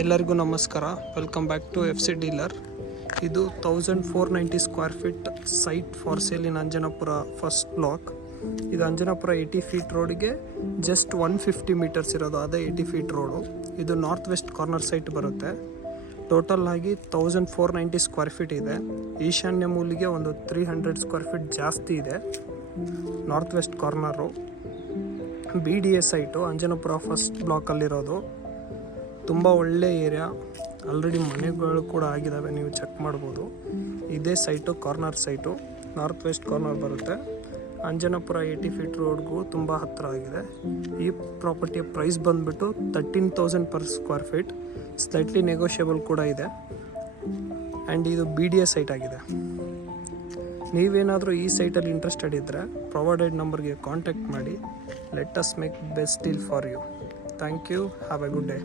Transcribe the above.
ಎಲ್ಲರಿಗೂ ನಮಸ್ಕಾರ. Welcome back to FC dealer. ಇದು 1490 square feet site for sale in Anjanapura first block. ಇದು Anjanapura 80 feet ರೋಡಿಗೆ ಜಸ್ಟ್ 150 ಮೀಟರ್ಸ್ ಇರೋದು. ಅದೇ 80 ಫೀಟ್ ರೋಡು. ಇದು ನಾರ್ತ್ ವೆಸ್ಟ್ ಕಾರ್ನರ್ ಸೈಟ್ ಬರುತ್ತೆ. ಟೋಟಲ್ ಆಗಿ 1490 ಸ್ಕ್ವೇರ್ ಫೀಟ್ ಇದೆ. ಈಶಾನ್ಯ ಮೂಲಿಗೆ ಒಂದು 300 ಸ್ಕ್ವೇರ್ ಫೀಟ್ ಜಾಸ್ತಿ ಇದೆ. North west corner BDA site Anjanapura first ಬ್ಲಾಕಲ್ಲಿರೋದು. ತುಂಬ ಒಳ್ಳೆ ಏರಿಯಾ. ಆಲ್ರೆಡಿ ಮನೆಗಳು ಕೂಡ ಆಗಿದ್ದಾವೆ, ನೀವು ಚೆಕ್ ಮಾಡ್ಬೋದು. ಇದೇ site corner site, north west corner ಬರುತ್ತೆ. ಅಂಜನಾಪುರ 80 ಫೀಟ್ ರೋಡ್ಗೂ ತುಂಬ ಹತ್ತಿರ ಆಗಿದೆ. ಈ ಪ್ರಾಪರ್ಟಿಯ ಪ್ರೈಸ್ ಬಂದುಬಿಟ್ಟು 13,000 per square feet. Slightly negotiable ಕೂಡ ಇದೆ. ಆ್ಯಂಡ್ ಇದು BDA ಸೈಟ್ ಆಗಿದೆ. ನೀವೇನಾದರೂ ಈ ಸೈಟಲ್ಲಿ ಇಂಟ್ರೆಸ್ಟೆಡ್ ಇದ್ದರೆ ಪ್ರೊವೈಡೆಡ್ ನಂಬರ್ಗೆ ಕಾಂಟ್ಯಾಕ್ಟ್ ಮಾಡಿ. Let us make best deal for you. Thank you. Have a good day.